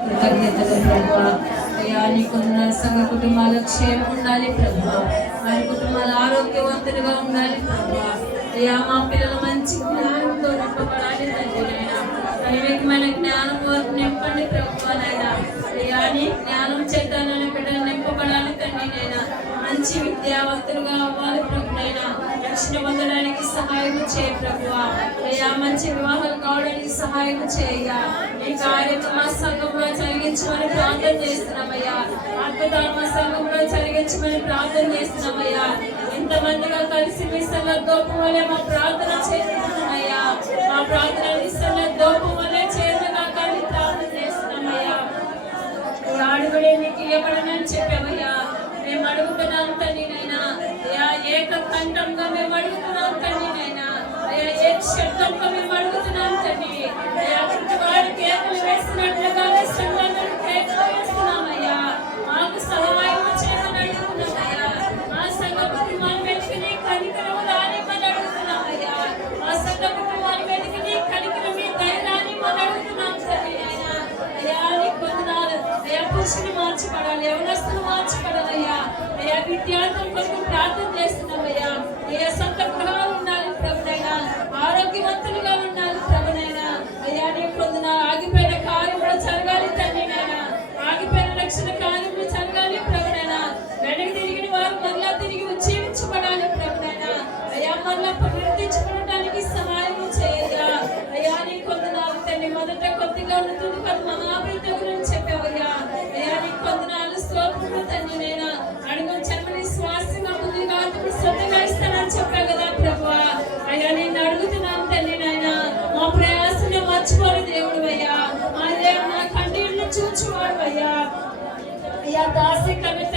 కృతజ్ఞతలు ప్రభా అయ్యా నీకున్న సంఘ కుటుంబాల క్షేమం ఉండాలి ప్రభా వారి కుటుంబాలు ఆరోగ్యవంతులుగా ఉండాలి ప్రభా అయ్యా మా పిల్లలు మంచి జ్ఞానంతో నింపబడాలి తండ్రి దైవికమైన జ్ఞానం వరకు నింపండి ప్రభా నాయన అయ్యా నీ జ్ఞానం చేత బిడ్డలు నింపబడాలి తండ్రి నాయన మంచి విద్యావంతులుగా అవ్వాలి ప్రభు నాయన రక్షణ పొందడానికి సహాయం చేయ ప్రభు అయ్యా మంచి వివాహాలు కావడానికి సహాయం చేయగా. ఈ కార్యం మా సంఘంలో జరిగించమని ప్రార్థన చేస్తున్నామయ్యా. అద్భుతాలు మా సంఘంలో జరిగించమని ప్రార్థన చేస్తున్నామయ్యా. ఇంతమందిగా కలిసి మిస్సల దోపు వలె మా ప్రార్థన చేస్తున్నామయ్యా. మా ప్రార్థన మిస్సల దోపు వలె చేరుగా కానీ ప్రార్థన చేస్తున్నామయ్యా. ఈ ఆడుగుడే నీకు ఇవ్వబడనని చెప్పామయ్యా. కంఠంగా మేము అడుగుతున్నాం తండ్రి నాయన. అయ్యా ఏక శబ్దంగా మేము అడుగుతున్నాం తండ్రి. అయ్యా వాడు కేకలు విద్యార్థుల కొరకు ప్రార్థన చేస్తున్నామయ్యా. ఏ సొంత గృహాలు ఉండాలి ప్రభునైనా ఆరోగ్యవంతులుగా ఉండాలి ప్రభునైనా. అయ్యా నీ పొందిన ఆగిపోయిన కార్యములు జరగాలి తండ్రినైనా ఆగిపోయిన రక్షణ కార్యములు జరగాలి ప్రభునైనా. వెనక్కి తిరిగిన వారు మరలా తిరిగి ఉజ్జీవించబడాలి ప్రభునైనా. అయ్యా మరలా పునరుద్ధరించుకోవడానికి సహాయం చేయయ్యా అయ్యా నీ కొందనాలు తండ్రి మొదట కొద్దిగా ఉంటుంది కదా మహా కంటిని చూచువాడు అయ్యా అయ్యా దాసి కవిత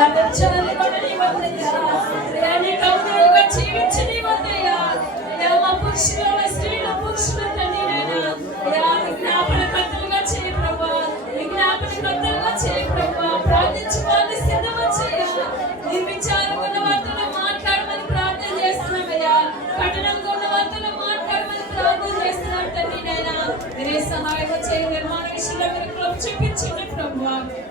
అయ్యా పెంచాలని కూడా నీ వద్దయ్యా అయ్యా నీ కౌగులుగా జీవించి నీ వద్దయ్యా అయ్యా మా పురుషుల స్త్రీల పురుషుల తండ్రి నాయనా అయ్యా విజ్ఞాపనకర్తలుగా చేయి ప్రభా విజ్ఞాపనకర్తలుగా చేయి ప్రభా ప్రార్థించి సహాయం చేయ నిర్మాణ విషయంలో మీరు క్లబ్ చూపించండి ప్రభు.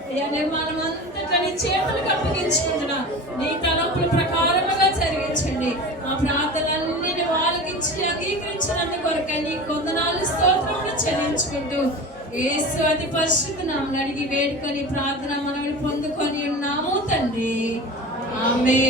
అయ్యా నిర్మాణం అంతటా నీ చేతులకు అప్పగించుకుంటున్నా నీ తలంపుల ప్రకారముగా జరిగించండి. మా ప్రార్థనలన్నీ వాళ్ళకించి అంగీకరించినందు అంగీకరించినందుకు కొరకై నీ కొందనాలు స్తోత్రములు చెల్లించుకుంటూ ఏసు అతి పరిశుద్ధ నామని అడిగి వేడుకొని ప్రార్థన మనల్ని పొందుకొని ఉన్నాము తండ్రి. ఆమె